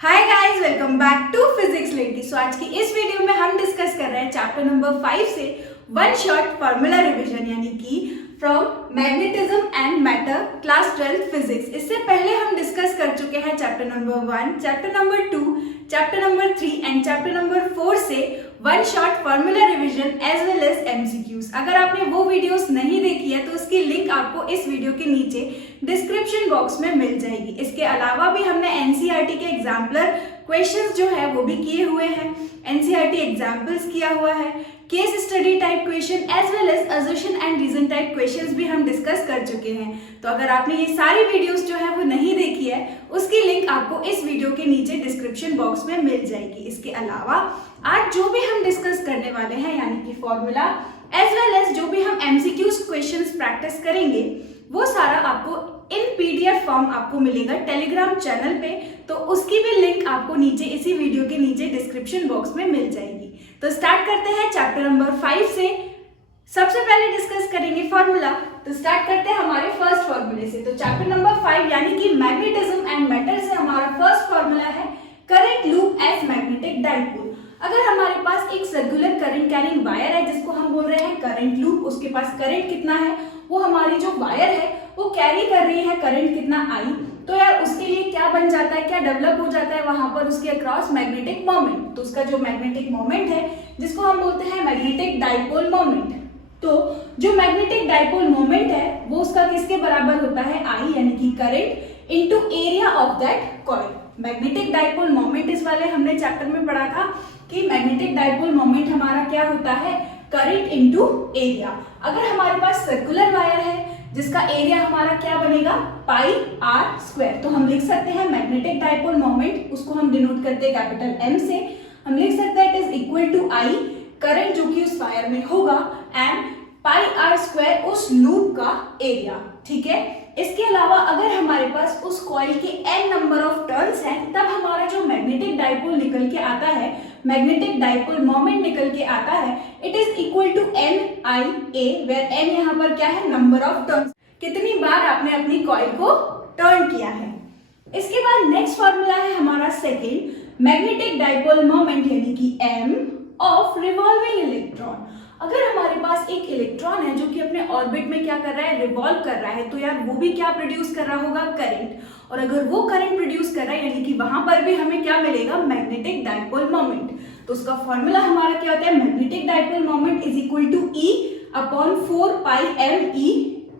Hi guys, welcome back to physics lady. So आज की इस वीडियो में हम डिस्कस कर रहे हैं चैप्टर नंबर 5 से वन शॉट फार्मूला रिवीजन, यानी कि from magnetism and matter class 12 physics. इससे पहले हम डिस्कस कर चुके हैं chapter number 1, chapter number 2, chapter number 3 and chapter number 4 से one shot formula revision as well as MCQs. अगर आपने वो वीडियोस नहीं देखी है तो उसकी लिंक आपको इस वीडियो के नीचे डिस्क्रिप्शन बॉक्स में मिल जाएगी। इसके अलावा भी हमने एनसीईआरटी के एग्जाम्पलर क्वेश्चंस जो है वो भी किए हुए हैं, एनसीईआरटी एग्जाम्पल्स किया हुआ है, case study type question as well as assertion and reason type questions भी हम डिस्कस कर चुके हैं। तो अगर आपने ये सारी वीडियोस जो है वो नहीं देखी है उसकी लिंक आपको इस वीडियो के नीचे डिस्क्रिप्शन बॉक्स में मिल जाएगी। इसके अलावा आज जो भी हम डिस्कस करने वाले हैं यानी कि फॉर्मूला एज वेल एज जो भी हम एमसीक्यूज क्वेश्चंस प्रैक्टिस करेंगे वो सारा आपको इन पीडीएफ फॉर्म आपको मिलेगा टेलीग्राम चैनल पे। तो उसकी भी लिंक आपको नीचे इसी वीडियो के नीचे डिस्क्रिप्शन बॉक्स में मिल जाएगी। तो स्टार्ट करते हैं चैप्टर नंबर 5 से। सबसे पहले डिस्कस करेंगे फॉर्मूला। तो स्टार्ट करते हैं हमारे फर्स्ट फॉर्मूले से। तो चैप्टर नंबर 5 यानी कि मैग्नेटिज्म एंड मैटर से हमारा फर्स्ट फॉर्मूला है current loop as magnetic dipole. अगर हमारे पास एक सर्कुलर करंट कैरिंग वायर है जिसको हम बोल रहे हैं करंट लूप, उसके पास करंट कितना है, वो हमारी जो वायर है वो कैरी कर रही है करंट कितना आई, तो यार उसके लिए क्या बन जाता है, क्या डेवलप हो जाता है वहां पर उसके अक्रॉस मैग्नेटिक मोमेंट। तो उसका जो मैग्नेटिक मोमेंट है जिसको हम बोलते हैं मैग्नेटिक डाइपोल मोमेंट। तो जो मैग्नेटिक डाइपोल मोमेंट है वो उसका किसके बराबर होता है, आई यानी कि current into area of that coil. Magnetic dipole moment इस वाले हमने चैप्टर में पढ़ा था कि मैग्नेटिक डाइपोल मोमेंट हमारा क्या होता है, करंट इनटू एरिया। अगर हमारे पास सर्कुलर वायर है जिसका एरिया हमारा क्या बनेगा, पाई आर स्क्वायर, तो हम लिख सकते हैं मैग्नेटिक डाइपोल मोमेंट, उसको हम डिनोट करते हैं कैपिटल एम से। हम लिख सकते हैं it is equal to I current जो कि उस वायर में होगा एंड पाई आर स्क्वायर उस लूप का एरिया। ठीक है। इसके अलावा अगर हमारे पास उस कॉइल के n नंबर ऑफ टर्न्स हैं तब हमारा जो मैग्नेटिक डाइपोल निकल के आता है, मैग्नेटिक डाइपोल मोमेंट निकल के आता है, it is equal to n i a, where n यहाँ पर क्या है, नंबर ऑफ टर्न्स, कितनी बार आपने अपनी कॉइल को टर्न किया है। इसके बाद नेक्स्ट फॉर्मूला है हमारा सेकेंड, मैग्नेटिक डाइपोल मोमेंट यानी कि m ऑफ रिवॉल्विंग इलेक्ट्रॉन। अगर हमारे पास एक इलेक्ट्रॉन है जो कि अपने ऑर्बिट में क्या कर रहा है, रिवॉल्व कर रहा है, तो यार वो भी क्या प्रोड्यूस कर रहा होगा, करंट। और अगर वो करंट प्रोड्यूस कर रहा है यानी कि वहां पर भी हमें क्या मिलेगा, मैग्नेटिक डाइपोल मोमेंट। तो उसका फॉर्मूला हमारा क्या होता है, magnetic dipole moment is equal to E upon 4 pi m E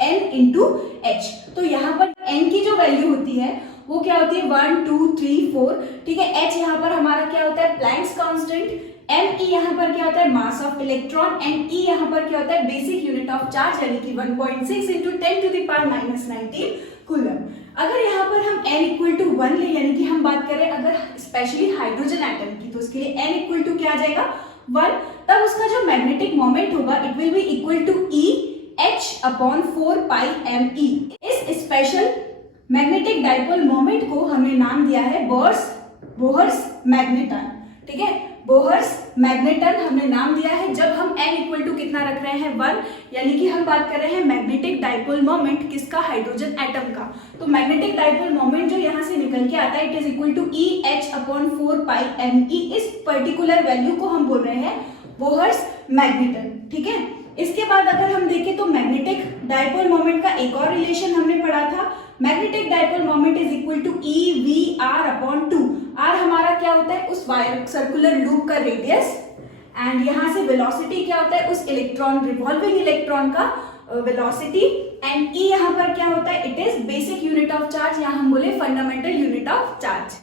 n into h। तो यहाँ पर n की जो वैल्यू होती है वो क्या होती है, 1 2 3 4। ठीक है। h यहाँ पर हमारा क्या होता है, प्लैंक्स कांस्टेंट। m e यहाँ पर क्या होता है, mass of electron, and e यहाँ पर क्या होता है, बेसिक यूनिट ऑफ चार्ज यानी कि 1.6 into 10 to the power -19 coulomb. अगर यहाँ पर हम n इक्वल टू 1 ले यानी कि हम बात करें अगर स्पेशली हाइड्रोजन एटम की, तो उसके लिए n इक्वल टू क्या आ जाएगा, 1, तब उसका जो मैग्नेटिक मोमेंट होगा it will be equal to E h upon 4 pi m e। इस स्पेशल मैग्नेटिक डाइपोल मोमेंट को हमने नाम दिया है बोहर्स मैग्नेटन। ठीक है, बोहर्स मैग्नेटन हमने नाम दिया है जब हम n इक्वल टू कितना रख रहे हैं, 1, यानी कि हम बात कर रहे हैं मैग्नेटिक डाइपोल मोमेंट किसका, हाइड्रोजन एटम का। तो मैग्नेटिक डाइपोल मोमेंट जो यहाँ से निकल के आता है it is equal to E h upon 4 pi m e। इस पर्टिकुलर वैल्यू को हम बोल रहे हैं बोहर्स मैग्नेटन। ठीक है। इसके बाद अगर हम देखें तो मैग्नेटिक डाइपोल मोमेंट का एक और रिलेशन हमने पढ़ा था, magnetic dipole moment is equal to E v r upon 2। r हमारा क्या होता है, उस वायर सर्कुलर लूप का रेडियस, एंड यहाँ से वेलोसिटी क्या होता है, उस इलेक्ट्रॉन रिवॉल्विंग इलेक्ट्रॉन का वेलोसिटी, एंड E यहाँ पर क्या होता है, it is basic unit of charge, यहाँ हम बोले फंडामेंटल यूनिट ऑफ चार्ज।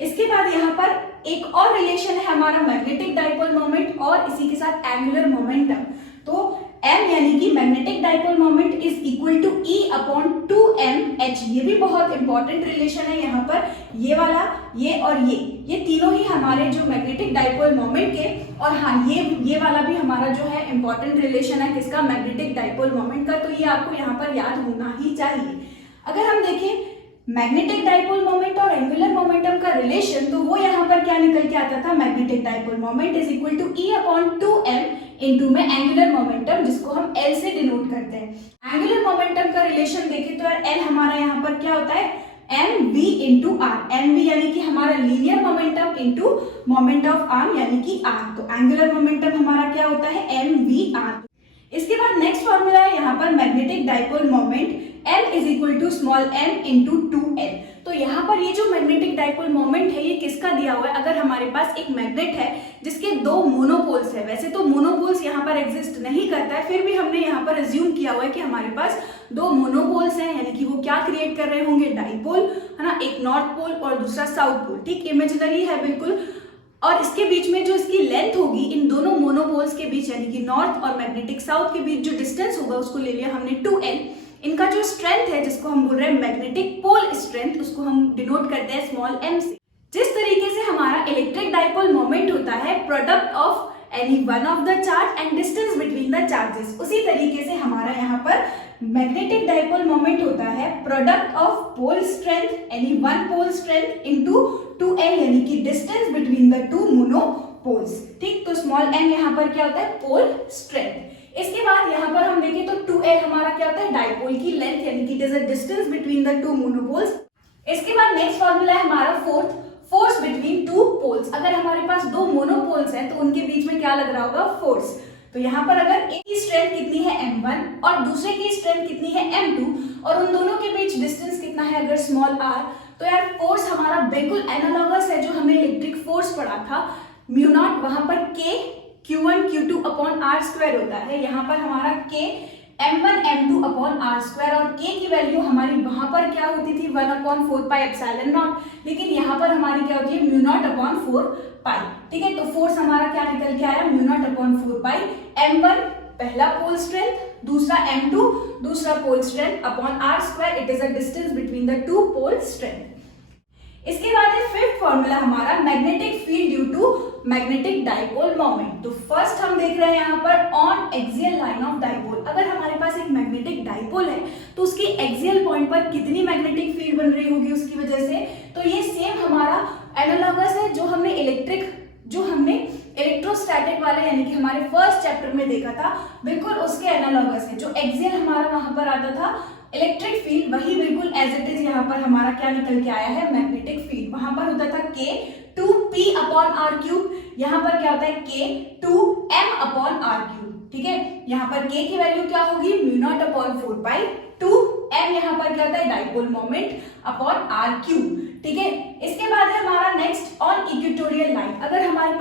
इसके बाद यहाँ पर एक और रिलेशन है हमारा मैग्नेटिक डाइपोल मोमेंट और इसी के साथ एंगुलर मोमेंटम। तो m यानी कि magnetic dipole moment is equal to E upon 2m h। ये भी बहुत इंपॉर्टेंट रिलेशन है यहाँ पर, ये वाला, ये और ये तीनों ही हमारे जो मैग्नेटिक डाइपोल मोमेंट के, और हाँ ये वाला भी हमारा जो है इंपॉर्टेंट रिलेशन है किसका, मैग्नेटिक डाइपोल मोमेंट का। तो ये आपको यहाँ पर याद होना ही चाहिए। अगर हम देखें मैग्नेटिक डाइपोल मोमेंट और एंगुलर मोमेंटम का रिलेशन, तो वो यहाँ पर क्या निकल के आता था, magnetic dipole moment is equal to E upon 2m into में एंगुलर मोमेंटम जिसको हम L से डिनोट करते हैं। एंगुलर मोमेंटम का रिलेशन देखें तो यार L हमारा यहाँ पर क्या होता है, M V into R. M V यानी कि हमारा linear momentum into moment of arm यानी कि आर। तो एंगुलर मोमेंटम हमारा क्या होता है, एम वी आर। इसके बाद नेक्स्ट फॉर्मूला है यहाँ पर magnetic dipole moment m is equal to small m into 2l। तो यहाँ पर ये जो मैग्नेटिक डाइपोल मोमेंट है ये किसका दिया हुआ है, अगर हमारे पास एक मैग्नेट है जिसके दो मोनोपोल्स है, वैसे तो मोनोपोल्स यहाँ पर एग्जिस्ट नहीं करता है, फिर भी हमने यहाँ पर अज्यूम किया हुआ है कि हमारे पास दो मोनोपोल्स हैं, यानी कि वो क्या क्रिएट कर रहे होंगे, डाइपोल, है ना, एक नॉर्थ पोल और दूसरा साउथ पोल। ठीक, इमेजिनरी है बिल्कुल, और इसके बीच में जो इसकी लेंथ होगी इन दोनों मोनोपोल्स के बीच यानी कि नॉर्थ और मैग्नेटिक साउथ के बीच जो डिस्टेंस होगा उसको ले लिया हमने 2l। इनका जो स्ट्रेंथ है जिसको हम बोल रहे हैं मैग्नेटिक पोल स्ट्रेंथ, उसको हम डिनोट करते हैं स्मॉल m से। जिस तरीके से हमारा इलेक्ट्रिक डाइपोल मोमेंट होता है product of any one of the charge and distance between the charges, उसी तरीके से हमारा यहाँ पर मैग्नेटिक डाइपोल मोमेंट होता है product of pole strength any one pole strength into 2l यानी कि distance between the two monopoles. ठीक, तो स्मॉल m यहाँ पर क्या होता है, पोल स्ट्रेंथ। इसके बाद यहाँ पर हम देखें तो 2l हमारा क्या होता है, डाइपोल की लेंथ यानी कि it is a distance between the two monopoles. इसके बाद नेक्स्ट फॉर्मूला है हमारा fourth, force between two poles. अगर हमारे पास दो मोनोपोल्स हैं तो उनके बीच में क्या लग रहा होगा, फोर्स। तो यहाँ पर अगर एक की स्ट्रेंथ कितनी है m1 और दूसरे की स्ट्रेंथ कितनी है m2 और उन दोनों के बीच डिस्टेंस कितना है अगर स्मॉल r, तो यार फोर्स हमारा बिल्कुल एनालॉगस है जो हमने इलेक्ट्रिक फोर्स पढ़ा था, म्यू नॉट, वहां पर k q1 q2 upon r square होता है, यहाँ पर हमारा k m1 m2 upon r square, और k की वैल्यू हमारी वहां पर क्या होती थी 1/4 पाई एप्सिलॉन नॉट, लेकिन यहाँ पर हमारी क्या होती है म्यू नॉट अपॉन 4 पाई। ठीक है, तो फोर्स हमारा क्या निकल के आया, म्यू नॉट अपॉन 4 पाई, m1 पहला पोल स्ट्रेंथ, दूसरा m2 दूसरा pole strength upon r square, it is a distance between the two pole strength. इसके बाद है फिफ्थ फॉर्मूला हमारा magnetic field due to magnetic dipole moment. तो फर्स्ट हम देख रहे हैं यहाँ पर on axial line of dipole. अगर हमारे पास एक मैग्नेटिक डाइपोल है तो उसकी एक्सियल पॉइंट पर कितनी मैग्नेटिक फील्ड बन रही होगी उसकी वजह से, तो ये सेम हमारा एनालॉगस है जो हमने इलेक्ट्रोस्टैटिक वाले यानी कि हमारे फर्स्ट चैप्टर में देखा था, बिल्कुल उसके एनालॉगस है। जो एक्सियल हमारा वहां पर आता था इलेक्ट्रिक फील्ड, वही बिल्कुल एज इट इज यहाँ पर हमारा क्या निकल के आया है, मैग्नेटिक फील्ड। वहां पर होता था k 2p upon r cube, यहाँ पर क्या होता है k 2m upon r cube. ठीक है, यहाँ पर k की वैल्यू क्या होगी, mu naught upon 4 pi, 2m यहाँ पर क्या होता है dipole moment upon r cube. ठीक है, इसके बाद है हमारा नेक्स्ट ऑन इक्वेटोरियल लाइन। अगर हमारे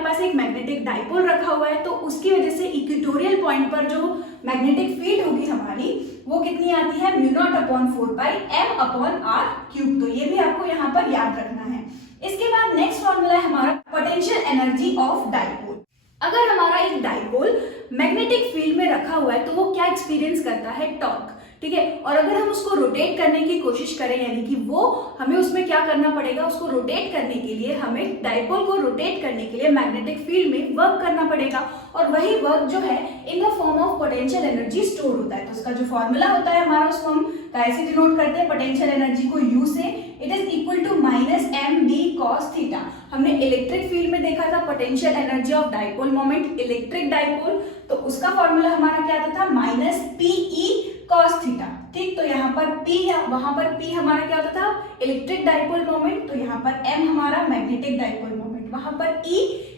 पास एक मैग्नेटिक डाइपोल रखा हुआ है तो उसकी वजह से इक्वेटोरियल पॉइंट पर जो मैग्नेटिक फील्ड होगी हमारी वो कितनी आती है, mu naught upon 4 pi m upon r cube. तो ये भी आपको यहाँ पर याद रखना है। इसके बाद नेक्स्ट फॉर्मूला है हमारा पोटेंशियल एनर्जी ऑफ डाइपोल। अगर हमारा एक डाइपोल मैग्नेटिक फील्ड में रखा हुआ है तो वो क्या एक्सपीरियंस करता है, टॉर्क। ठीक है, और अगर हम उसको रोटेट करने की कोशिश करें यानी कि वो हमें उसमें क्या करना पड़ेगा, उसको रोटेट करने के लिए हमें डाइपोल को रोटेट करने के लिए मैग्नेटिक फील्ड में वर्क करना पड़ेगा, और वही वर्क जो है in the form of potential energy store होता है। तो उसका जो फॉर्मूला होता है हमारा, उसको हम कैसे डिनोट करते हैं, पोटेंशियल एनर्जी को U से, it is equal to minus mb cos theta. हमने इलेक्ट्रिक फील्ड में देखा था potential energy of dipole moment, electric dipole, तो उसका फॉर्मूला हमारा क्या आता था, माइनस pe cos थीटा। ठीक, तो यहाँ पर p या वहां पर p हमारा क्या होता था, इलेक्ट्रिक डाइपोल मोमेंट, तो यहाँ पर m हमारा मैग्नेटिक डाइपोल मोमेंट, वहां पर e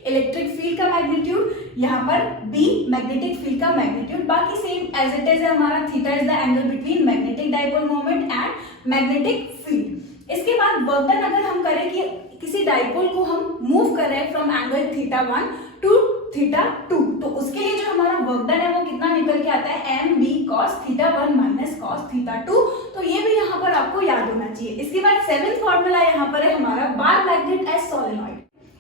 इलेक्ट्रिक फील्ड का मैग्नीट्यूड, यहाँ पर b मैग्नेटिक फील्ड का मैग्नीट्यूड, बाकी सेम एज इट इज है हमारा। Theta is the angle between magnetic dipole moment and magnetic field. इसके बाद वर्क डन अगर हम करें कि किसी डाइपोल को हम मूव कर रहे हैं from angle theta 1 to theta 2, तो उसके लिए जो हमारा वर्क डन है वो कितना निकल के आता है, mb cos theta 1 minus cos theta 2। तो ये भी यहाँ पर आपको याद होना चाहिए। इसके बाद सेवेंथ फॉर्मूला यहाँ पर है हमारा बार मैग्नेट एज सोलेनॉइड।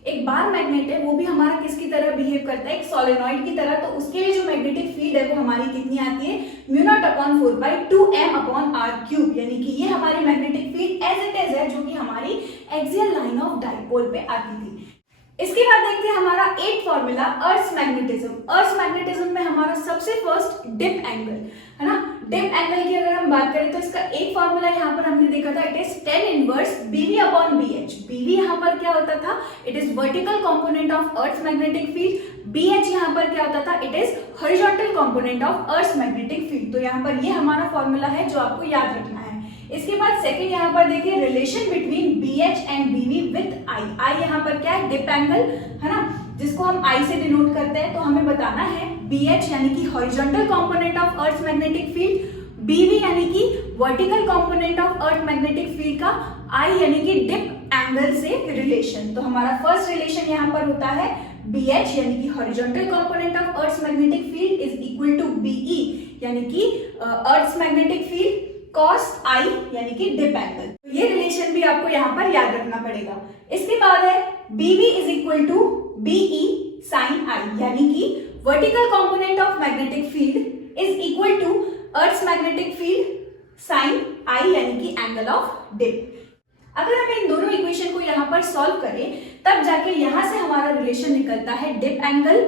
एक बार मैग्नेट है वो भी हमारा किसकी तरह बिहेव करता है, एक सोलेनॉइड की तरह। तो उसके लिए जो मैग्नेटिक फील्ड है वो हमारी कितनी आती है, mu naught upon 4 pi 2m upon r cube, यानी कि ये हमारी magnetic field as it is है जो कि हमारी एक्सियल लाइन ऑफ डाइपोल पे आती थी। इसके बाद देखते हैं हमारा 8th फॉर्मूला अर्थ मैग्नेटिज्म। अर्थ मैग्नेटिज्म में हमारा सबसे फर्स्ट डिप एंगल है ना, डिप एंगल की अगर हम बात करें तो इसका एक फॉर्मूला यहाँ पर हमने देखा था, it is tan inverse BV upon BH। BV यहाँ पर क्या होता था, it is vertical component of earth magnetic field, BH यहाँ पर क्या होता था, it is horizontal component of earth magnetic field. तो यहाँ पर ये हमारा फॉर्मूला है जो आपको याद रखना है। इसके बाद सेकंड यहाँ पर देखिए relation between BH and BV with I। I यहाँ पर क्या है, डिप एंगल है ना, जिसको हम I से डिनोट करते हैं। तो हमें बताना है BH यानी कि horizontal component of earth magnetic field, BV यानी कि vertical component of earth magnetic field का I यानी कि डिप एंगल से रिलेशन। तो हमारा फर्स्ट रिलेशन यहाँ पर होता है BH यानी कि horizontal component of earth magnetic field is equal to BE यानी कि earth magnetic field cos I यानी कि डिप एंगल। तो ये रिलेशन भी आपको यहाँ पर याद रखना पड़ेगा। इसके बाद है BV is equal to BE sin I यानी कि vertical component of magnetic field is equal to earth magnetic field sin I यानी कि एंगल ऑफ डिप। अगर हम इन दोनों इक्वेशन को यहाँ पर सॉल्व करें तब जाके यहाँ से हमारा रिलेशन निकलता है डिप एंगल,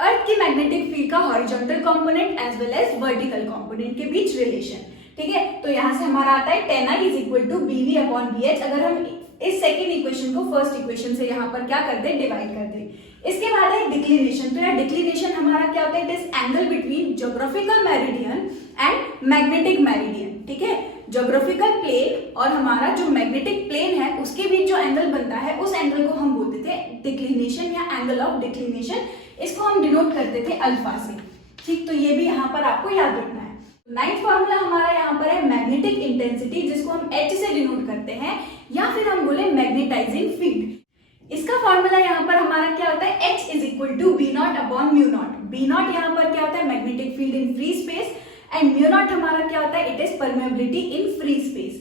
अर्थ की मैग्नेटिक फील्ड का horizontal component as well as vertical component के बीच रिलेशन। ठीक है, तो यहाँ से हमारा आता है tan I is equal to BV upon BH। अगर हम इस सेकेंड इक्वेशन को फर्स्ट इक्वेशन से यहाँ पर क्या कर दे, डिवाइड कर दे। इसके बाद है डिक्लिनेशन। तो यार डिक्लिनेशन हमारा क्या होता है, it is angle between geographical meridian and magnetic meridian. ठीक है, ज्योग्राफिकल प्लेन और हमारा जो मैग्नेटिक प्लेन है उसके बीच जो एंगल बनता है उस एंगल को हम बोलते थे डिक्लिनेशन या एंगल ऑफ डिक्लिनेशन। इसको हम डिनोट करते थे अल्फा से। ठीक, तो ये भी यहाँ पर आपको याद रखना है। नाइन्थ फॉर्मूला हमारा यहाँ पर है मैग्नेटिक इंटेंसिटी, जिसको हम H से डिनोट करते हैं या फिर हम बोले मैग्नेटाइजिंग फील्ड। इसका फॉर्मूला यहाँ पर हमारा क्या होता है, H is equal to B naught upon mu naught. B naught यहाँ पर क्या होता है, magnetic field in free space, and mu naught हमारा क्या होता है, it is permeability in free space.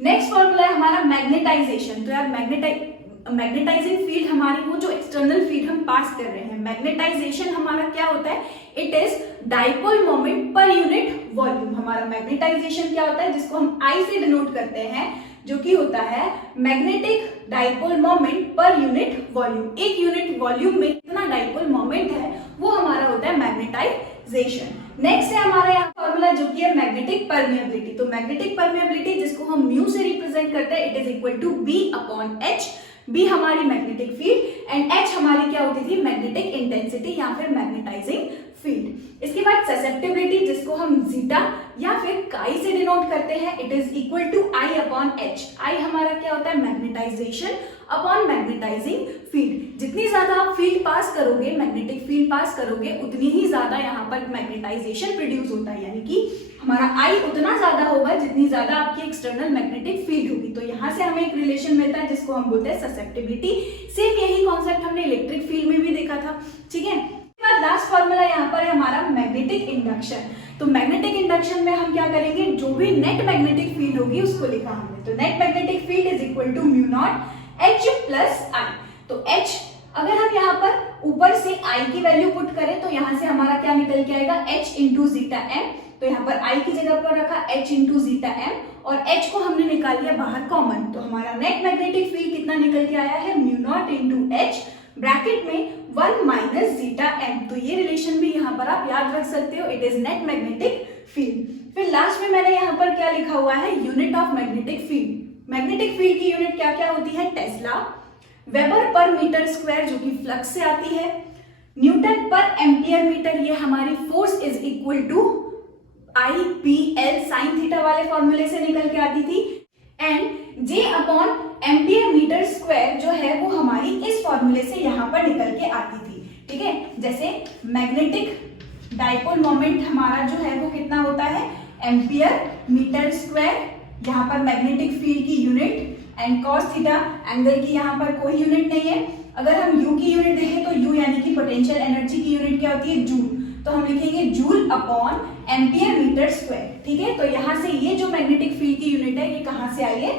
Next formula है हमारा मैग्नेटाइजेशन। तो यार मैग्नेटाइजिंग फील्ड हमारी वो जो एक्सटर्नल फील्ड हम पास कर रहे हैं, मैग्नेटाइजेशन हमारा क्या होता है, it is dipole moment per unit volume. हमारा मैग्नेटाइजेशन क्या होता है, जिसको हम I से डिनोट करते हैं, जो कि होता है magnetic dipole moment per unit volume. एक यूनिट वॉल्यूम में कितना डाइपोल मोमेंट है वो हमारा होता है मैग्नेटाइजेशन। नेक्स्ट है हमारा यहाँ फॉर्मूला जो कि है मैग्नेटिक परमेबिलिटी। तो मैग्नेटिक परमेबिलिटी जिसको हम म्यू से रिप्रेजेंट करते हैं, it is equal to B upon H। B हमारी मैग्नेटिक फील्ड एंड H हमारी क्या होती थी, मैग्नेटिक इंटेंसिटी या फिर मैग्नेटाइजिंग फील्ड। इसके बाद ससेप्टिबिलिटी जिसको हम जीटा या फिर काई से डिनोट करते हैं, it is equal to I upon H। I हमारा क्या होता है, मैग्नेटाइजेशन अपॉन मैग्नेटाइजिंग फील्ड। जितनी ज्यादा आप फील्ड पास करोगे, मैग्नेटिक फील्ड पास करोगे, उतनी ही ज्यादा यहाँ पर मैग्नेटाइजेशन प्रोड्यूस होता है, यानी कि हमारा I उतना ज्यादा होगा जितनी ज्यादा आपकी एक्सटर्नल मैग्नेटिक फील्ड होगी। तो यहाँ से हमें एक रिलेशन मिलता है जिसको हम बोलते हैं ससेप्टिबिलिटी। सेम यही कॉन्सेप्ट हमने इलेक्ट्रिक फील्ड में भी देखा था। ठीक है, लास्ट फॉर्मूला यहाँ पर है हमारा मैग्नेटिक इंडक्शन। तो मैग्नेटिक इंडक्शन में हम क्या करेंगे, जो भी नेट मैग्नेटिक फील्ड होगी उसको लिखा हमने। तो net magnetic field is equal to mu naught H plus I। तो H अगर हम यहाँ पर ऊपर से I की वैल्यू पुट करें तो यहाँ से हमारा क्या निकल के आएगा, H इंटू जीटा M। तो यहाँ पर I की जगह पर रखा H इंटू जीटा M और H को हमने निकाल लिया बाहर कॉमन। तो हमारा नेट मैग्नेटिक फील्ड कितना निकल के आया है, mu not into H bracket में 1 माइनस जीटा M। तो ये रिलेशन भी यहाँ पर आप याद रख सकते हो, it is net magnetic field. फिर लास्ट में मैंने यहाँ पर क्या लिखा हुआ है, unit of magnetic field. Magnetic field की यूनिट क्या क्या होती है, tesla, weber per metre square जो कि फ्लक्स से आती है, न्यूटन पर एम्पियर मीटर, ये हमारी force is equal to IPL sine theta वाले फॉर्मूले से निकल के आती थी, and J upon ampere metre square जो है वो हमारी इस फॉर्मूले से यहाँ पर निकल के आती थी। ठीक है, जैसे मैग्नेटिक डाइपोल मोमेंट हमारा जो है वो कितना होता है, एम्पियर मीटर स्क्वायर, यहाँ पर मैग्नेटिक फील्ड की unit and cos theta angle की यहाँ पर कोई यूनिट नहीं है। अगर हम U की यूनिट देखें तो U यानी कि पोटेंशियल एनर्जी की यूनिट क्या होती है, जूल। तो हम लिखेंगे joule upon ampere metre square. ठीक है, तो यहाँ से ये जो मैग्नेटिक फील्ड की यूनिट है ये कहाँ से आई है,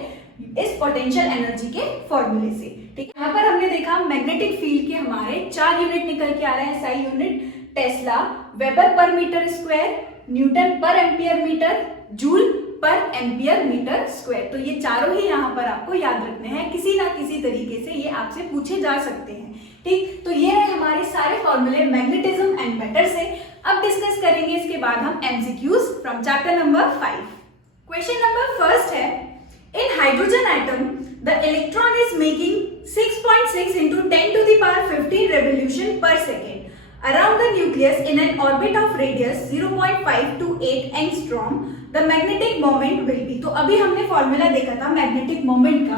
इस पोटेंशियल एनर्जी के फॉर्मूले से। ठीक है, यहाँ पर हमने देखा मैग्नेटिक फील्ड के हमारे 4 यूनिट निकल के आ रहे हैं। SI unit tesla, weber per metre square, newton per ampere metre, joule per ampere metre square. तो ये चारों ही यहाँ पर आपको याद रखने हैं, किसी ना किसी तरीके से ये आपसे पूछे जा सकते हैं। ठीक, तो ये रहे हमारे सारे फॉर्मूले मैग्नेटिज्म एंड मैटर से। अब डिस्कस करेंगे इसके बाद हम MCQs from chapter number 5। Question number first है, in hydrogen atom the electron is making 6.6 into 10 to the power 15 revolution per second. around the nucleus in an orbit of radius 0.5 to 8 angstrom the magnetic moment will be। तो अभी हमने formula देखा था magnetic moment का।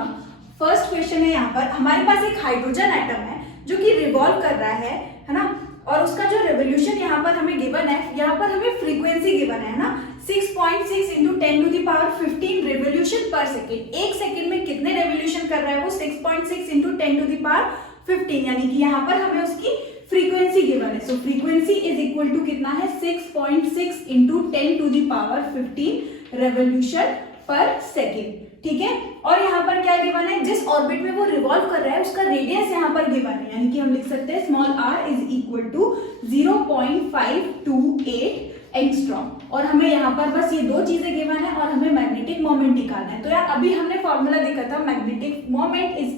First question है यहाँ पर हमारे पास एक हाइड्रोजन एटम है जो कि रिवॉल्व कर रहा है ना, और उसका जो रेवोल्यूशन यहाँ पर हमें गिवन है, यहाँ पर हमें फ्रीक्वेंसी गिवन है ना 6.6 into 10 to the power 15 revolution per second. एक सेकेंड में कितने रेवोल्यूशन कर रहा है वो 6.6 इंटू 10 टू द पावर 15, यानी कि यहाँ पर हमें उसकी फ्रीक्वेंसी गिवन है। So frequency is equal to कितना है 6.6 into 10 to the power 15 revolution per second. ठीक है, और यहाँ पर क्या गिवन है, जिस ऑर्बिट में वो रिवॉल्व कर रहा है उसका रेडियस यहाँ पर गिवन है, यानी कि हम लिख सकते हैं small r is equal to 0.528 angstrom. और हमें यहाँ पर बस ये दो चीजें गिवन है और हमें मैग्नेटिक मोमेंट निकालना है। तो यार अभी हमने फॉर्मूला देखा था magnetic moment is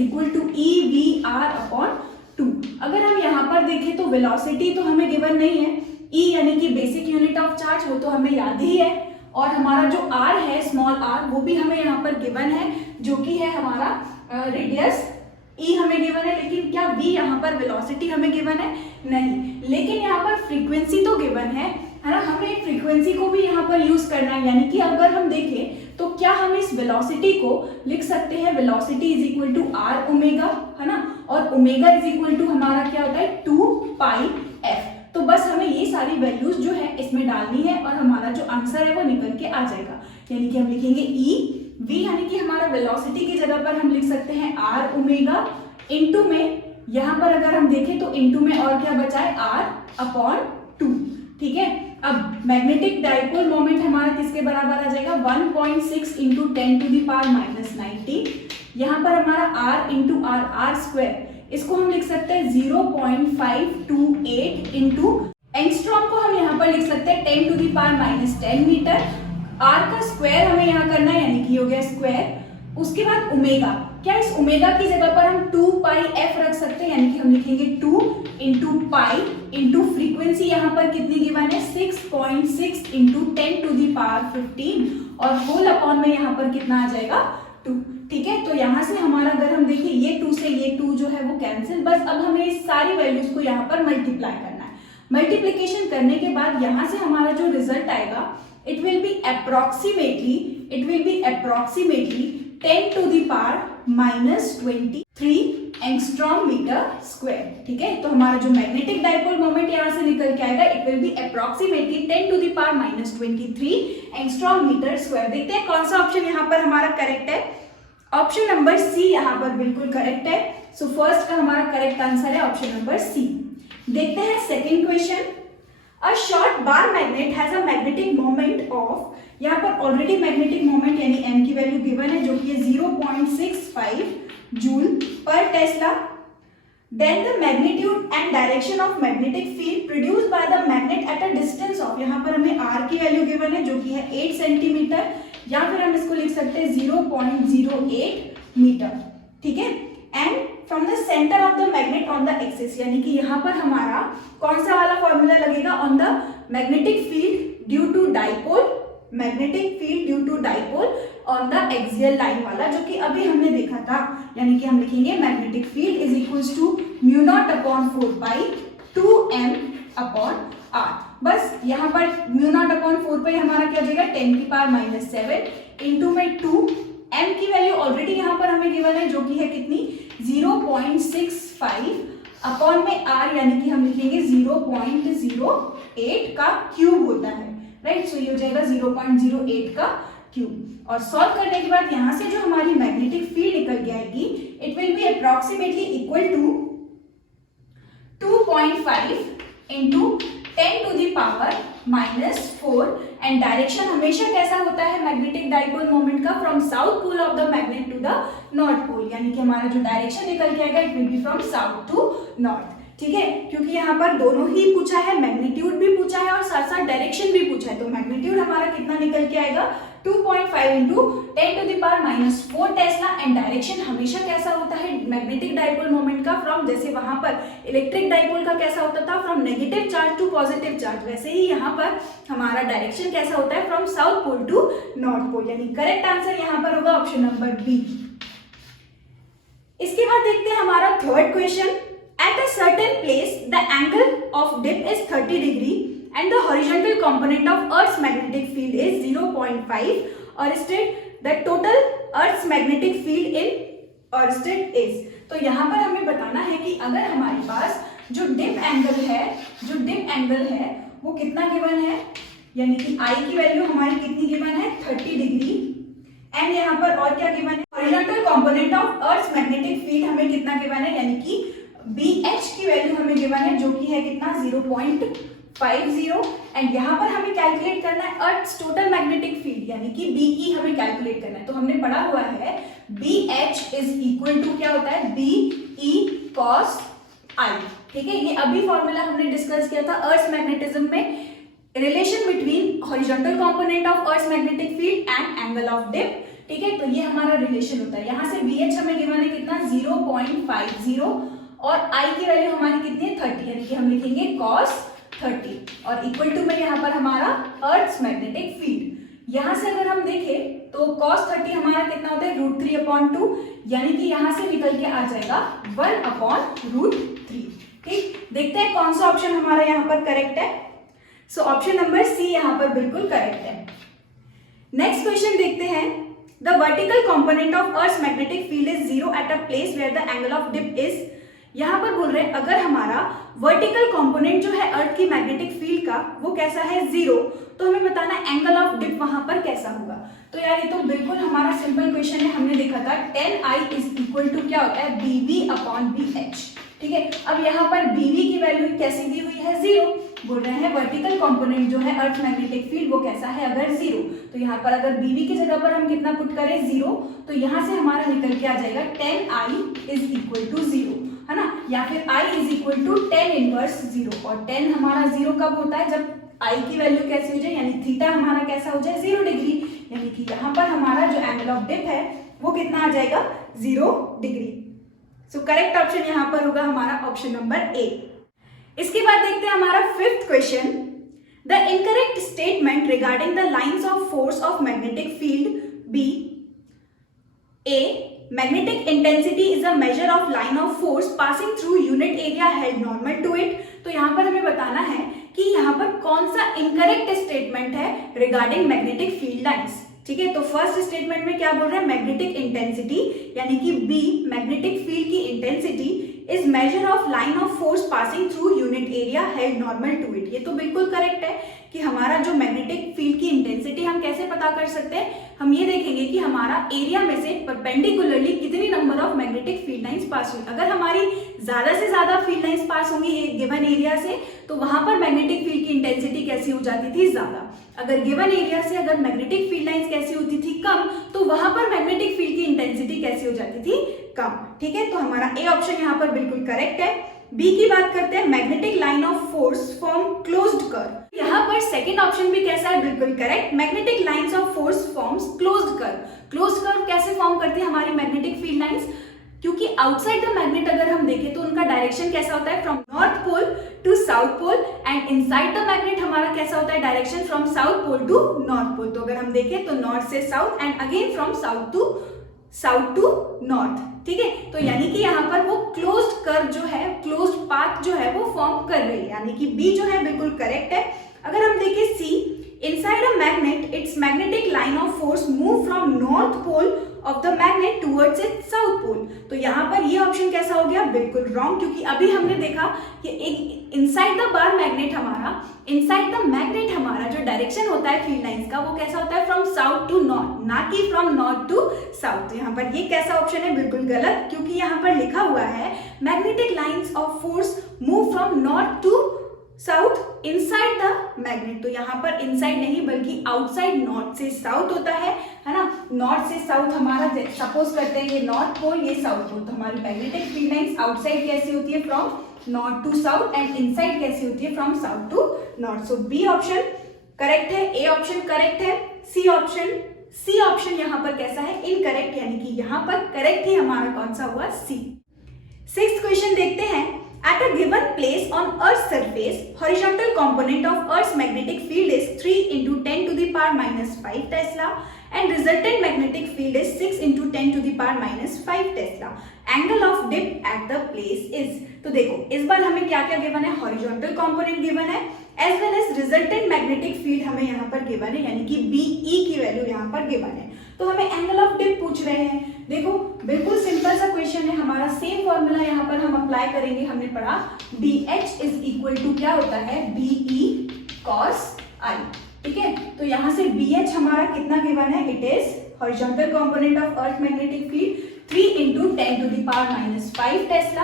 equal to EVR/2। अगर हम यहाँ पर देखें तो वेलोसिटी तो हमें गिवन नहीं है, E यानी कि बेसिक यूनिट ऑफ चार्ज वो तो हमें याद ही है, और हमारा जो r है स्मॉल r वो भी हमें यहाँ पर गिवन है जो कि है हमारा रेडियस E हमें गिवन है, लेकिन क्या v यहाँ पर वेलोसिटी हमें गिवन है नहीं। लेकिन यहाँ पर फ्रीक्वेंसी तो गिवन है ना, हमें फ्रीक्वेंसी को भी यहाँ पर यूज करना है, यानी कि अगर हम देखें तो क्या हम इस वेलोसिटी को लिख सकते हैं velocity is equal to r omega, है ना, और ओमेगा इज इक्वल टू हमारा क्या होता है 2 पाई f। तो बस हमें ये सारी वैल्यूज जो है इसमें डालनी है और हमारा जो आंसर है वो निकल के आ जाएगा, यानी कि हम लिखेंगे v यानी कि हमारा वेलोसिटी की जगह पर हम लिख सकते हैं r ओमेगा इनटू में, यहाँ पर अगर हम देखें तो इनटू में और क्या बचा है r/2। ठीक है, अब मैग्नेटिक डाइपोल मोमेंट हमारा किसके बराबर आ जाएगा 1.6 इंटू 10 टू द पावर -90। यहाँ पर हमारा r इंटू r स्क्वायर, इसको हम लिख सकते हैं 0.528 इंटू एंगस्ट्रॉम को हम यहाँ पर लिख सकते हैं 10 to the power -10 metre. r का स्क्वायर हमें यहाँ करना है, यानी कि हो गया स्क्वायर। उसके बाद ओमेगा, क्या इस ओमेगा की जगह पर हम 2 पाई f रख सकते हैं, यानी कि हम लिखेंगे 2 इंटू पाई इंटू फ्रीक्वेंसी यहाँ पर कितनी गिवन है 6.6 इंटू 10 टू द पावर 15, और होल अपॉन में यहाँ पर कितना आ जाएगा 2। ठीक है, तो यहाँ से हमारा अगर हम देखें ये 2 से ये 2 जो है वो कैंसिल, बस अब हमें इस सारी वैल्यूज को यहाँ पर मल्टीप्लाई करना है। मल्टीप्लीकेशन करने के बाद यहाँ से हमारा जो रिजल्ट आएगा it will be approximately 10 to the power -23 angstrom metre square. ठीक है, तो हमारा जो मैग्नेटिक डाइपोल मोमेंट यहाँ से निकल के आएगा it will be approximately 10 to the power -23 angstrom metre square. देखते हैं कौन सा ऑप्शन यहाँ पर हमारा करेक्ट है। ऑप्शन नंबर सी यहाँ पर बिल्कुल करेक्ट है। सो फर्स्ट का हमारा करेक्ट आंसर है ऑप्शन नंबर सी। देखते हैं second question. A short bar magnet has a magnetic moment of, यहाँ पर ऑलरेडी मैग्नेटिक मोमेंट यानी m की वैल्यू गिवन है जो कि है 0.65 joule per tesla. Then the magnitude and direction of magnetic field produced by the magnet at a distance of, यहाँ पर हमें r की वैल्यू गिवन है जो कि है 8 सेंटीमीटर, या फिर हम इसको लिख सकते हैं 0.08 मीटर। ठीक है, and from the centre of the magnet on the axis, यानी कि यहाँ पर हमारा कौन सा वाला फॉर्मूला लगेगा on the magnetic field due to dipole on the axial line वाला, जो कि अभी हमने देखा था, यानी कि हम लिखेंगे magnetic field is equals to μ0/4π2m/r। बस यहाँ पर μ0/4 हमारा क्या हो जाएगा 10 की पावर -7 इंटू में 2, m की वैल्यू ऑलरेडी यहाँ पर हमें गिवन है जो कि है कितनी 0.65 अपॉन में r, यानी कि हम लिखेंगे 0.08 का क्यूब होता है, राइट। सो ये हो जाएगा 0.08 का क्यूब। और सॉल्व करने के बाद यहाँ से जो हमारी मैग्नेटिक फील्ड निकल के आएगी it will be approximately equal to 2.5 into 10 to the power -4, and direction हमेशा कैसा होता है मैग्नेटिक डाइपोल मोमेंट का from south pole of the magnet to the north pole, यानी कि हमारा जो डायरेक्शन निकल के आएगा it will be from south to north. ठीक है, क्योंकि यहाँ पर दोनों ही पूछा है, मैग्नीट्यूड भी पूछा है और साथ साथ डायरेक्शन भी पूछा है, तो मैग्नीट्यूड हमारा कितना निकल के आएगा 2.5 into 10 to the power -4 tesla, and direction हमेशा कैसा होता है मैग्नेटिक डाइपोल मोमेंट का फ्रॉम, जैसे वहां पर इलेक्ट्रिक डाइपोल का कैसा होता था from negative charge to positive charge, वैसे ही यहाँ पर हमारा डायरेक्शन कैसा होता है from south pole to north pole, यानी करेक्ट आंसर यहाँ पर होगा ऑप्शन नंबर बी। इसके बाद देखते हैं हमारा third question. at a certain place the angle of dip is 30 degree and the horizontal component of Earth's magnetic field is 0.5 or state the total Earth's magnetic field in Ørsted is। तो यहाँ पर हमें बताना है कि अगर हमारे पास जो डिप एंगल है वो कितना गिवन है, यानी कि I की वैल्यू हमारी कितनी गिवन है 30 डिग्री एंड यहाँ पर और क्या गिवन है horizontal component of earth's magnetic field हमें कितना गिवन है, यानी कि BH की वैल्यू हमें गिवन है जो कि है कितना 0.50 एंड यहाँ पर हमें कैलकुलेट करना है अर्थ्स टोटल मैग्नेटिक फील्ड यानी कि BE हमें कैलकुलेट करना है। तो हमने पढ़ा हुआ है BH इज इक्वल टू क्या होता है BE cos I, ठीक है। ये अभी फॉर्मूला हमने डिस्कस किया था अर्थ्स मैग्नेटिज्म में, relation between horizontal component of earth's magnetic field and angle of dip, ठीक है। तो ये हमारा रिलेशन होता है। यहाँ से BH हमें गिवन है कितना 0.50 और I की वैल्यू हमारी कितनी है 30, यानी कि हम लिखेंगे cos 30 और इक्वल टू में यहाँ पर हमारा अर्थ्स मैग्नेटिक फील्ड। यहाँ से अगर हम देखें तो cos 30 हमारा कितना होता है √3/2, यानी कि यहाँ से निकल के आ जाएगा 1/√3, ठीक। देखते हैं कौन सा ऑप्शन हमारा यहाँ पर करेक्ट है। सो ऑप्शन नंबर सी यहाँ पर बिल्कुल करेक्ट है। नेक्स्ट क्वेश्चन देखते हैं। The vertical component of earth's magnetic field is 0 at a place where the angle of dip is, यहाँ पर बोल रहे हैं अगर हमारा वर्टिकल कंपोनेंट जो है अर्थ की मैग्नेटिक फील्ड का वो कैसा है 0, तो हमें बताना है एंगल ऑफ डिप वहां पर कैसा होगा। तो यार ये तो बिल्कुल हमारा सिंपल क्वेश्चन है, हमने देखा था tan I is equal to क्या होता है BV/BH, ठीक है। अब यहाँ पर BV की वैल्यू कैसी दी हुई है 0, बोल रहे हैं वर्टिकल कंपोनेंट जो है अर्थ मैग्नेटिक फील्ड वो कैसा है अगर 0, तो यहाँ पर अगर BV की जगह पर हम कितना पुट करें 0, तो यहाँ से हमारा निकल के आ जाएगा tan I is equal to 0, है ना, या फिर I is equal to tan inverse 0 और tan हमारा 0 कब होता है जब I की वैल्यू कैसी हो जाए, यानी थीटा हमारा कैसा हो जाए 0 डिग्री, यानी कि यहाँ पर हमारा जो एंगल ऑफ डिप है वो कितना आ जाएगा 0 डिग्री। सो करेक्ट ऑप्शन यहाँ पर होगा हमारा ऑप्शन नंबर ए। इसके बाद देखते हैं हमारा fifth question. The incorrect statement regarding the lines of force of magnetic field B, A magnetic intensity is a measure of line of force passing through unit area held normal to it। तो यहाँ पर हमें बताना है कि यहाँ पर कौन सा इनकरेक्ट स्टेटमेंट है रिगार्डिंग मैग्नेटिक फील्ड लाइंस, ठीक है। तो फर्स्ट स्टेटमेंट में क्या बोल रहे हैं मैग्नेटिक इंटेंसिटी यानी कि बी मैग्नेटिक फील्ड की intensity is measure of line of force passing through unit area held normal to it. ये तो बिल्कुल करेक्ट है कि हमारा जो मैग्नेटिक फील्ड की इंटेंसिटी हम कैसे पता कर सकते हैं, हम ये देखेंगे कि हमारा एरिया में से परपेंडिकुलरली कितनी number of magnetic field lines pass हुई। अगर हमारी ज्यादा से ज्यादा फील्ड लाइंस पास होंगी एक गिवन एरिया से तो वहां पर मैग्नेटिक फील्ड की इंटेंसिटी कैसी हो जाती थी ज्यादा, अगर गिवन एरिया से अगर मैग्नेटिक फील्ड लाइंस कैसी होती थी कम तो वहां पर मैग्नेटिक फील्ड की इंटेंसिटी कैसी हो जाती थी कम, ठीक है। तो हमारा ए ऑप्शन यहाँ पर बिल्कुल करेक्ट है। बी की बात करते हैं magnetic line of force form closed curve, यहाँ पर सेकंड ऑप्शन भी कैसा है बिल्कुल correct, magnetic lines of force forms closed curve. Closed curve कैसे फॉर्म करती है हमारी मैग्नेटिक फील्ड लाइंस, क्योंकि आउटसाइड द मैग्नेट अगर हम देखें तो उनका डायरेक्शन कैसा होता है from north pole to south pole and inside the magnet हमारा कैसा होता है direction from south pole to north पोल। तो अगर हम देखें तो नॉर्थ से south and again from south to north, ठीक है। तो यानी कि यहाँ पर वो क्लोज्ड कर्व जो है क्लोज्ड पाथ जो है वो फॉर्म कर रही है, यानी कि बी जो है बिल्कुल करेक्ट है। अगर हम देखें see, inside a magnet its magnetic line of force move from north pole of the magnet towards its south pole. तो यहाँ पर ये ऑप्शन कैसा हो गया बिल्कुल रॉन्ग, क्योंकि अभी हमने देखा कि एक इनसाइड द बार मैग्नेट हमारा जो डायरेक्शन होता है फील्ड लाइंस का वो कैसा होता है फ्रॉम साउथ टू नॉर्थ, ना कि फ्रॉम नॉर्थ टू साउथ। तो यहाँ पर ये कैसा ऑप्शन है बिल्कुल गलत, क्योंकि यहाँ पर लिखा हुआ है magnetic lines of force move from north to south inside the magnet. तो यहाँ पर इनसाइड नहीं बल्कि आउटसाइड नॉर्थ से साउथ होता है ना। नॉर्थ से साउथ हमारा सपोज करते हैं ये नॉर्थ पोल ये साउथ पोल, तो हमारी मैग्नेटिक फील्ड लाइंस आउटसाइड कैसी होती है from north to south and inside कैसी होती है from south to north. So B option correct है, ए ऑप्शन करेक्ट है, सी ऑप्शन यहाँ पर कैसा है इनकरेक्ट, यानी कि यहाँ पर करेक्ट ही हमारा कौन सा हुआ सी। सिक्स्थ क्वेश्चन देखते हैं। At a given place on Earth's surface, horizontal component of Earth's magnetic field is 3 × 10⁻⁵ Tesla and resultant magnetic field is 6 into 10 to the power minus 5 tesla. Angle of dip at the place is. तो देखो इस बार हमें क्या क्या given है, horizontal component given है as well as resultant magnetic field हमें यहाँ पर गिवन है, यानी कि BE की वैल्यू यहाँ पर गिवन है. तो हमें एंगल ऑफ डिप पूछ रहे हैं. देखो बिल्कुल सिंपल सा क्वेश्चन है, हमारा सेम फॉर्मूला यहाँ पर हम अप्लाई करेंगे. हमने पढ़ा BH इज इक्वल टू क्या होता है, BE cos I. ठीक है, तो यहाँ से BH हमारा कितना गिवन है, it is horizontal component of earth magnetic field 3 into 10 to the power minus 5 Tesla.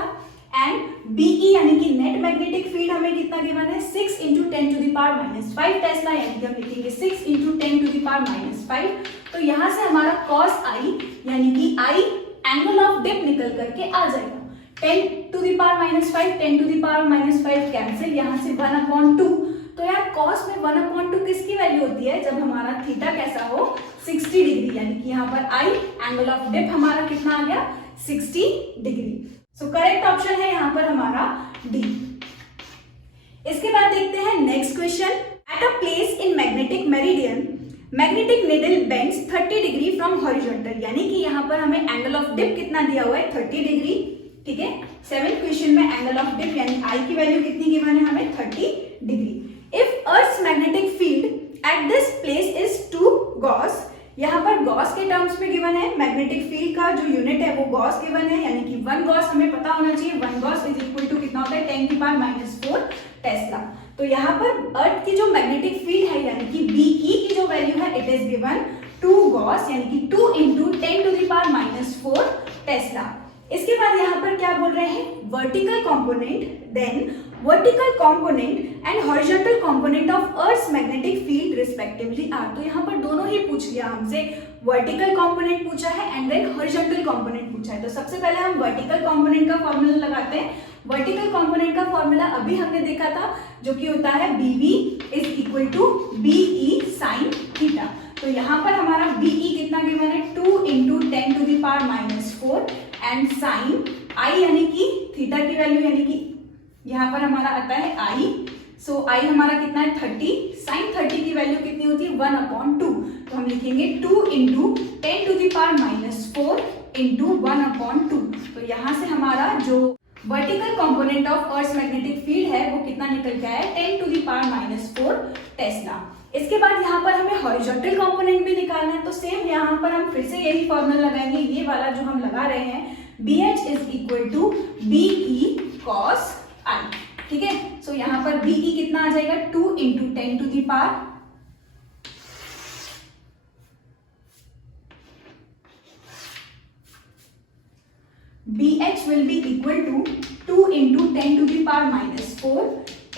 And BE यानी कि नेट मैग्नेटिक फील्ड हमें कितना गिवन है, 6 into 10 to the power minus 5 Tesla, यानी कि हम लिखेंगे 6 into 10 to the power minus 5. तो यहाँ से हमारा cos I यानी कि I एंगल ऑफ डिप निकल करके आ जाएगा. 10 to the power minus 5, 10 to the power minus 5 cancel, यहाँ से 1/2. तो यार cos में 1/2 किसकी वैल्यू होती है, जब हमारा थीटा कैसा हो, 60 डिग्री, यानी कि यहाँ पर I एंगल ऑफ डिप हमारा कितना आ गया, 60 डिग्री. सो करेक्ट ऑप्शन है यहाँ पर हमारा डी. इसके बाद देखते हैं next question. At a place in magnetic meridian magnetic needle bends 30 degree from horizontal, यानी कि यहाँ पर हमें एंगल ऑफ डिप कितना दिया हुआ है, 30 डिग्री. ठीक है, 7th क्वेश्चन में एंगल ऑफ डिप यानी I की वैल्यू कितनी गिवन है हमें, 30 degree. If earth magnetic field at this place is 2 Gauss, यहाँ पर गॉस के टर्म्स में गिवन है, मैग्नेटिक फील्ड का जो यूनिट है वो गॉस गिवन है, यानी कि 1 गॉस हमें पता होना चाहिए. 1 गॉस इज इक्वल टू कितना होता है, 10 की पावर -4 टेस्ला. तो यहाँ पर अर्थ की जो मैग्नेटिक फील्ड है यानी कि BE की जो वैल्यू है, इट इज गिवन 2 गॉस यानी कि 2 into 10 to the power -4 tesla. इसके बाद यहाँ पर क्या बोल रहे हैं, vertical component, then vertical component and horizontal component of earth magnetic field respectively are. तो यहाँ पर दोनों ही पूछ लिया हमसे, वर्टिकल कंपोनेंट पूछा है एंड देन हॉरिजॉन्टल कंपोनेंट पूछा है. तो सबसे पहले हम वर्टिकल कंपोनेंट का फॉर्मूला लगाते हैं. वर्टिकल कंपोनेंट का फॉर्मूला अभी हमने देखा था, जो कि होता है BB is equal to BE sine theta. तो यहाँ पर हमारा BE कितना गिवन है, 2 into 10 to the power -4 and sine I यानी कि थीटा की वैल्यू यानी कि यहाँ पर हमारा आता है I. सो I हमारा कितना है, 30. साइन 30 की वैल्यू कितनी होती है, 1/2. तो हम लिखेंगे 2 into 10 to the power -4 into 1/2. तो यहाँ से हमारा जो vertical component of earth magnetic field है वो कितना निकल के आया, 10 to the power -4 टेस्ला. इसके बाद यहाँ पर हमें हॉरिजॉन्टल कंपोनेंट भी निकालना है. तो सेम यहाँ पर हम फिर से यही फॉर्मूला लगाएंगे, ये वाला जो हम लगा रहे हैं, BH is equal to BE cos I. ठीक है, सो यहाँ पर BE कितना आ जाएगा, 2 into 10 to the power BH will be equal to 2 into 10 to the power -4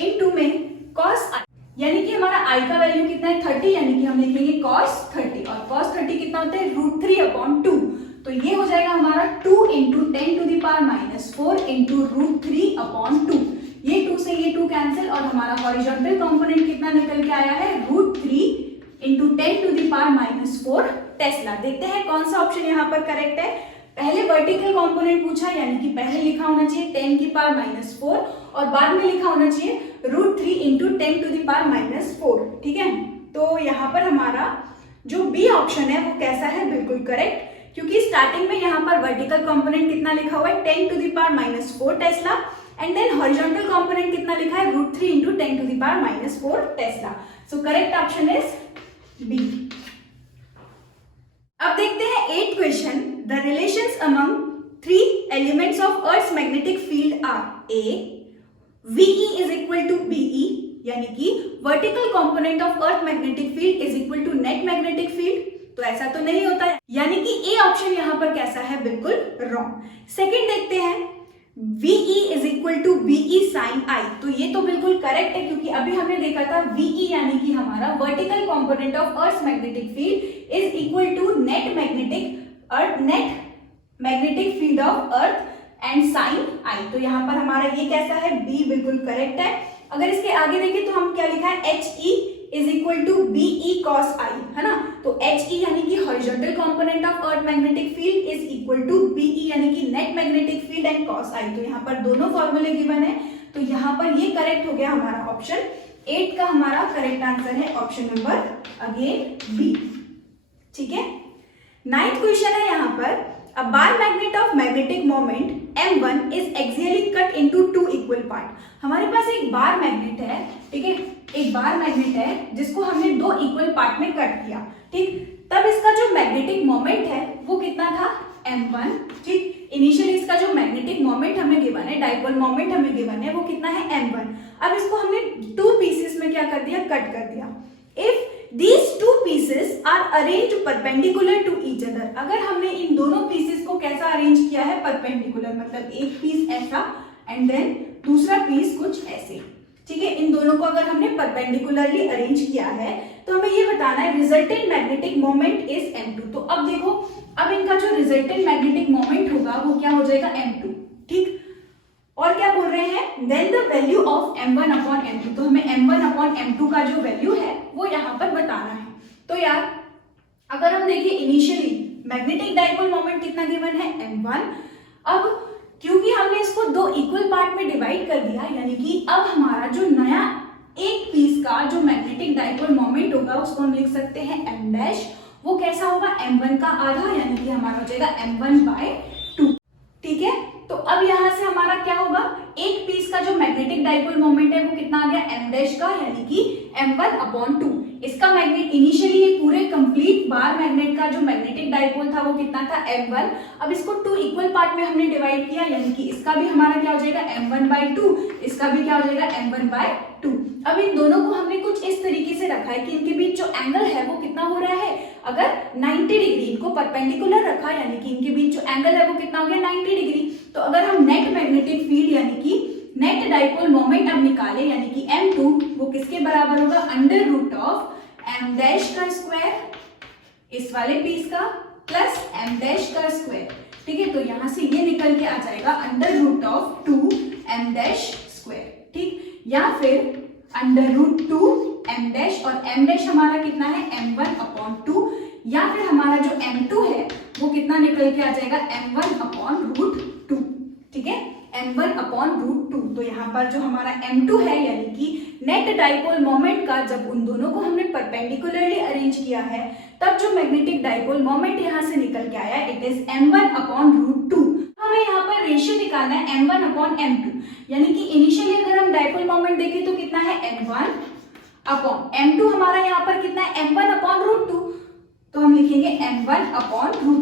into में cos I, यानी कि हमारा I का वैल्यू कितना है, 30, यानी कि हम लिखेंगे cos 30. और cos 30 कितना होता है, √3/2. तो ये हो जाएगा हमारा 2 into 10 to the power -4 into √3/2. ये 2 से ये 2 कैंसिल और हमारा हॉरिजॉन्टल कंपोनेंट कितना निकल के आया है, √3 into 10 to the power -4 Tesla. देखते हैं कौन सा ऑप्शन यहाँ पर करेक्ट है. पहले वर्टिकल कंपोनेंट पूछा, यानी कि पहले लिखा होना चाहिए 10 की पावर -4 और बाद में लिखा होना चाहिए √3 into 10 to the power -4. ठीक है, तो यहाँ पर हमारा जो बी ऑप्शन है वो कैसा है, बिल्कुल करेक्ट, क्योंकि स्टार्टिंग में यहाँ पर वर्टिकल कंपोनेंट कितना लिखा हुआ है, 10 to the power -4 tesla and then horizontal component कितना लिखा है, √3 into 10 to the power -4 tesla. So correct option is B. अब देखते हैं 8th question. The relations among 3 elements of earth magnetic field are A VE is equal to BE, यानी कि vertical component of earth magnetic field is equal to net magnetic field. तो ऐसा तो नहीं होता है, यानी कि ए ऑप्शन यहाँ पर कैसा है, बिल्कुल रॉन्ग. सेकंड देखते हैं, VE is equal to BE sine I. तो ये तो बिल्कुल करेक्ट है, क्योंकि अभी हमने देखा था VE यानी कि हमारा vertical component of earth magnetic field is equal to net magnetic field of earth and sine I. तो यहाँ पर हमारा ये कैसा है, बी बिल्कुल करेक्ट है. अगर इसके आगे देखें तो हम क्या लिखा है, HE is equal to BE cos I, है ना. तो HE यानी कि horizontal component of earth magnetic field is equal to BE यानी कि net magnetic field and cos I. तो यहाँ पर दोनों फॉर्मूले गिवन है, तो यहाँ पर ये करेक्ट हो गया हमारा ऑप्शन 8 का. हमारा करेक्ट आंसर है ऑप्शन नंबर अगेन बी. ठीक है। 9th क्वेश्चन है यहाँ पर, a bar magnet of magnetic moment M1 is axially cut into 2 equal part. हमारे पास एक बार मैग्नेट है, ठीक है, एक बार मैग्नेट है जिसको हमने 2 इक्वल पार्ट में कट किया, ठीक। तब इसका जो मैग्नेटिक मोमेंट है वो कितना था, M1, ठीक। इनिशियली इसका जो मैग्नेटिक मोमेंट हमें गिवन है, डाइपोल मोमेंट हमें गिवन है, वो कितना है, M1। अब इसको हमने 2 पीसेस में क्या कर दिया, कट कर दिया। If these 2 pieces are arranged perpendicular to each other, अगर हमने इन दोनों पीसेस को कैसा अरेंज किया है, परपेंडिकुलर, मतलब एक पीस ऐसा एंड देन दूसरा पीस कुछ ऐसे, ठीक है। इन दोनों को अगर हमने परपेंडिकुलरली अरेंज किया है तो हमें ये बताना है resultant magnetic moment is M2। तो अब देखो, अब इनका जो रिजल्टेंट मैग्नेटिक मोमेंट होगा वो क्या हो जाएगा, M2, ठीक। और क्या बोल रहे हैं, then the value of M1 upon M2, तो हमें M1 अपॉन M2 का जो वैल्यू है वो यहाँ पर बताना है। तो यार अगर हम देखिए इनिशियली मैग्नेटिक डाइपोल मोमेंट कितना गिवन है, M1। अब क्योंकि हमने इसको 2 इक्वल पार्ट में डिवाइड कर दिया, यानी कि अब हमारा जो नया एक पीस का जो मैग्नेटिक डाइपोल मोमेंट होगा उसको हम लिख सकते हैं M डैश। वो कैसा होगा, M1 का आधा, यानी कि हमारा हो जाएगा M1/2, ठीक है। तो अब यहां से हमारा क्या होगा, एक पीस का जो मैग्नेटिक डाइपोल मोमेंट है वो कितना आ गया, M डैश का, यानी कि M1/2। इसका मैग्नेट इनिशियली ये पूरे कंप्लीट बार मैग्नेट का जो मैग्नेटिक डाइपोल था वो कितना था, M1। अब इसको 2 इक्वल पार्ट में हमने डिवाइड किया, यानी कि इसका भी हमारा क्या हो जाएगा, M1/2, इसका भी क्या हो जाएगा, M1/2। अब इन दोनों को हमने कुछ इस तरीके से रखा है कि इनके बीच जो एंगल है वो कितना हो रहा है, अगर 90 डिग्री इनको परपेंडिकुलर रखा, यानी कि इनके बीच जो एंगल है वो कितना हो गया, 90 डिग्री। तो अगर हम नेट मैग्नेटिक फील्ड यानी कि नेट डाइपोल मोमेंट अब निकाले, यानी कि M2 वो किसके बराबर होगा, under root of M dash का स्क्वायर, इस वाले पीस का, प्लस M डैश का स्क्वायर, ठीक है। तो यहां से ये निकल के आ जाएगा under root of 2 M dash square, ठीक। या फिर अंडर रूट 2 M डैश, और M डैश हमारा कितना है, M1/2, या फिर हमारा जो M2 है वो कितना निकल के आ जाएगा, M1/√2, ठीक है, M1/√2। तो यहाँ पर जो हमारा M2 है, यानी कि नेट डाइपोल मोमेंट का, जब उन दोनों को हमने परपेंडिकुलरली अरेंज किया है तब जो मैग्नेटिक डाइपोल मोमेंट यहाँ से निकल के आया, इट इज M1/√2। हमें यहाँ पर रेशियो निकालना है M1/M2, यानी कि इनिशियली अगर हम डाइपोल मोमेंट देखें तो कितना है, M1/M2, हमारा यहाँ पर कितना है, M1/√2। तो हम लिखेंगे M1/√2,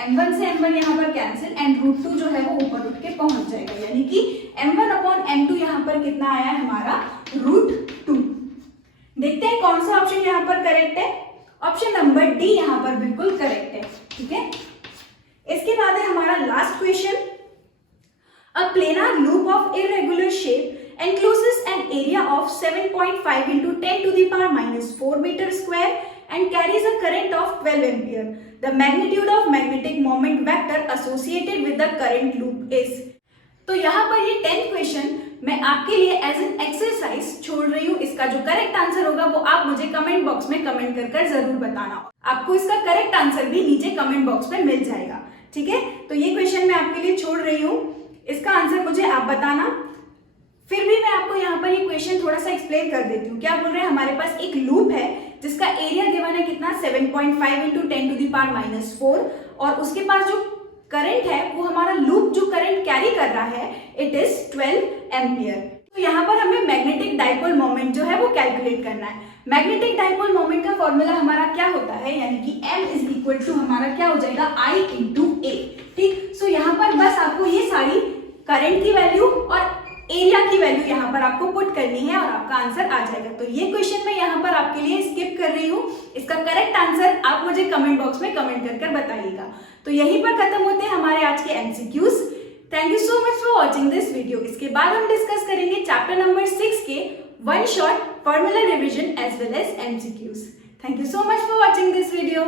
M1 से M1 यहाँ पर कैंसिल एंड √2 जो है वो ऊपर उठ के पहुंच जाएगा, यानी कि M1/M2 यहाँ पर कितना आया है, हमारा √2। देखते हैं कौन सा ऑप्शन यहाँ पर करेक्ट है। ऑप्शन नंबर डी यहाँ पर बिल्कुल करेक्ट है, ठीक है। इसके बाद है हमारा last question, a planar loop of irregular shape encloses an area of 7.5 into 10 to the power -4 meter square and carries a current of 12 ampere. The magnitude of magnetic moment vector associated with the current loop is. तो यहाँ पर ये 10th question मैं आपके लिए as an exercise छोड़ रही हूँ। इसका जो करेक्ट आंसर होगा वो आप मुझे कमेंट बॉक्स में कमेंट कर जरूर बताना। आपको इसका करेक्ट आंसर भी नीचे कमेंट बॉक्स में मिल जाएगा, ठीक है। तो ये क्वेश्चन मैं आपके लिए छोड़ रही हूँ, इसका आंसर मुझे आप बताना। फिर भी मैं आपको यहाँ पर ये क्वेश्चन थोड़ा सा एक्सप्लेन कर देती हूँ। क्या बोल रहे हैं, हमारे पास एक लूप है जिसका एरिया गिवन है कितना, 7.5 into 10 to the power -4, और उसके पास जो करंट है वो हमारा लूप जो करंट कैरी कर रहा है इट इज 12 एम्पियर। तो यहाँ पर हमें मैग्नेटिक डाइपोल मोमेंट जो है वो कैलकुलेट करना है। मैग्नेटिक डाइपोल मोमेंट का फॉर्मूला हमारा क्या होता है, यानी कि M इज इक्वल टू हमारा क्या हो जाएगा, I into A, ठीक। सो यहाँ पर बस आपको ये सारी करंट की वैल्यू और एरिया की वैल्यू यहाँ पर आपको पुट करनी है और आपका आंसर आ जाएगा। तो ये क्वेश्चन मैं यहाँ पर आपके लिए स्किप कर रही हूँ। इसका करेक्ट आंसर आप मुझे कमेंट बॉक्स में कमेंट कर बताइएगा। तो यहीं पर खत्म होते हैं हमारे आज के MCQs। Thank you so much for watching this video. इसके बाद हम डिस्कस करेंगे चैप्टर नंबर 6 के 1 shot formula revision as well as MCQs। Thank you so much for watching this video.